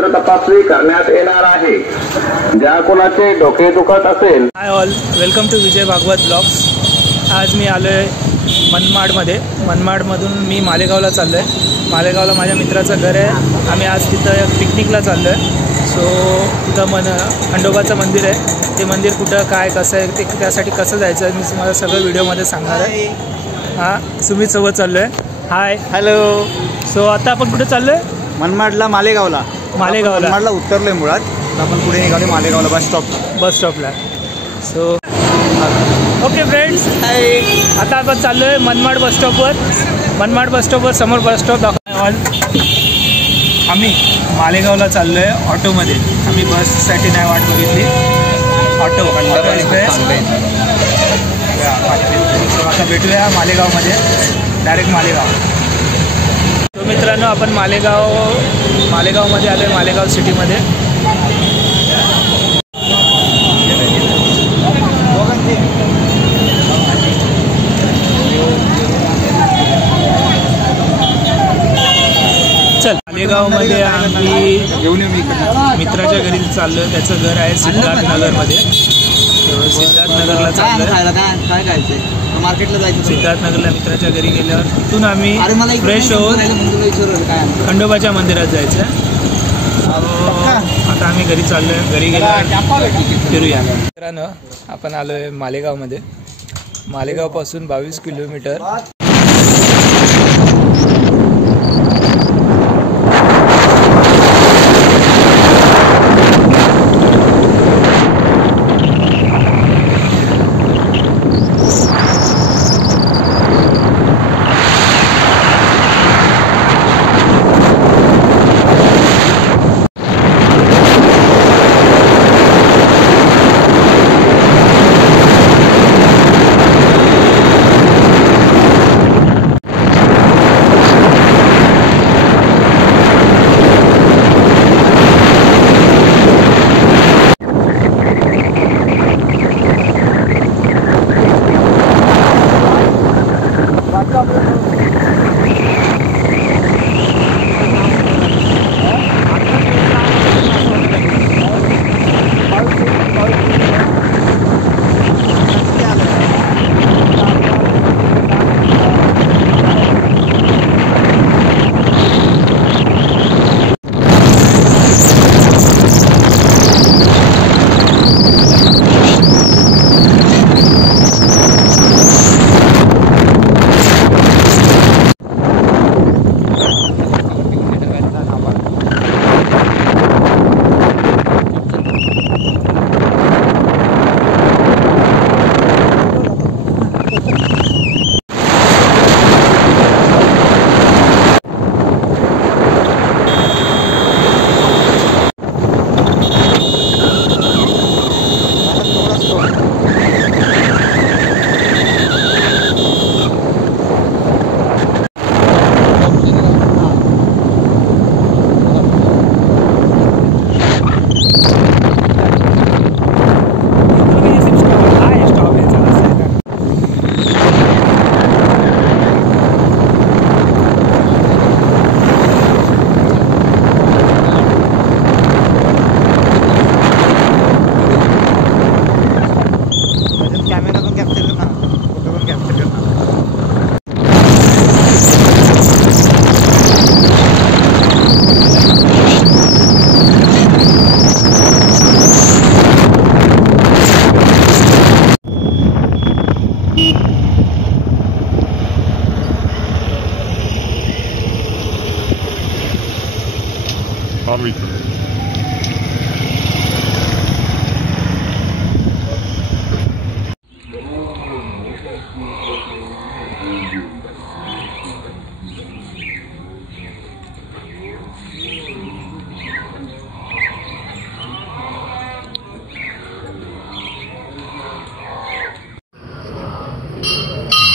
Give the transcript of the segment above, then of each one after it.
नेत्र तपासणी करण्यात येणार आहे। ज्या कोणाचे डोके दुखत असेल, hi all, welcome to Vijay Bhagwat blogs. आज मी आलो आहे मनमाडमध्ये। मनमाडमधून मी मालेगावला चाललो आहे। मालेगावला माझ्या मित्राचं घर आहे। आम्ही आज तिथं पिकनिकला चाललो आहे। सो तिथं खंडोबाचं मंदिर आहे। ते मंदिर कुठं काय कसं आहे ते त्यासाठी कसं जायचं आहे मी तुम्हाला सगळं व्हिडिओमध्ये सांगणार आहे। हां, सुमितसोबत चाललो आहे। हाय, हॅलो। सो आता आपण कुठे चाललो आहे? मनमाडला, मालेगावला मनमाडला उतरलोय मुळात। आपण पुढे निघालो मालेगावला बस स्टॉपला। सो ओके फ्रेंड्स, आता आपण चाललो आहे मनमाड बस स्टॉपवर। समोर बस स्टॉप दाखवा। आम्ही मालेगावला चाललो आहे ऑटोमध्ये। आम्ही बससाठी नाही वाट बघितली, ऑटो इथे। सो आता भेटूया मालेगावमध्ये, डायरेक्ट मालेगाव। तो मित्रांनो, आपण मालेगावमध्ये आलो आहे, मालेगाव सिटीमध्ये। चल, मालेगावमध्ये आम्ही मित्राच्या घरी चाललो आहे। त्याचं घर आहे सिद्धार्थनगरमध्ये। सिद्धार्थनगरला चाललो आहे, मार्केटला जायचं। सिद्धार्थनगरला मित्राच्या घरी गेल्यावर तिथून आम्ही फ्रेश होऊन खंडोबाच्या मंदिरात जायचं। आता आम्ही घरी चाललो आहे। घरी गेल्यावर फिरूया। मित्रांनो, आपण आलो आहे मालेगावमध्ये। मालेगावपासून 22 किलोमीटर।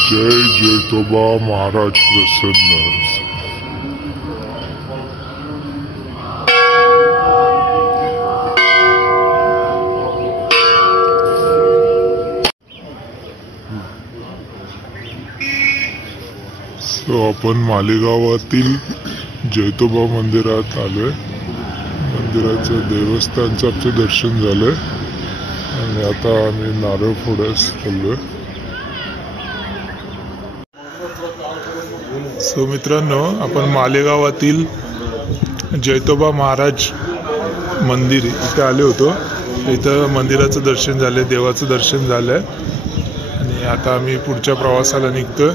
जय जैतोबा महाराज प्रसन्न। आपण मालेगावातील जैतोबा मंदिरात आलोय। मंदिराचं देवस्थानचं आमचं दर्शन झालं आणि आता आम्ही नारळ फोडायला चाललोय. सो मित्रांनो, आपण मालेगावातील जैतोबा महाराज मंदिर इथे आले होतो. इथं मंदिराचं दर्शन झालं, देवाचं दर्शन झालं आणि आता आम्ही पुढच्या प्रवासाला निघतो.